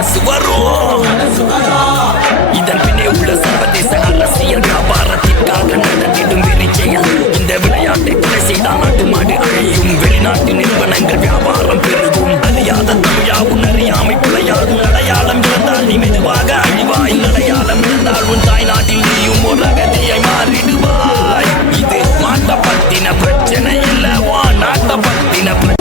மனசு வரும். இதன் பின்னே உள்ள சர்வதேச அரசியல் வியாபாரத்திற்காக நடத்திடும் வெறிச்செயல். இந்த விளையாட்டை கொலை செய்தால் நாட்டு மாடு அழியும். வெளிநாட்டு நிறுவனங்கள் வியாபாரம் பெருகும். அறியாத தமிழாவும் அறியாமை பிழையாகும். அடையாளம் இருந்தால் நீ மெதுவாக அழிவாய். அடையாளம் இருந்தால் உன் தாய் நாட்டில் நீயும் ஒரு அகதியை மாறிடுவாய். இது மாட்ட பத்தின பிரச்சனை இல்லவா, நாட்ட பத்தின பிரச்சனை.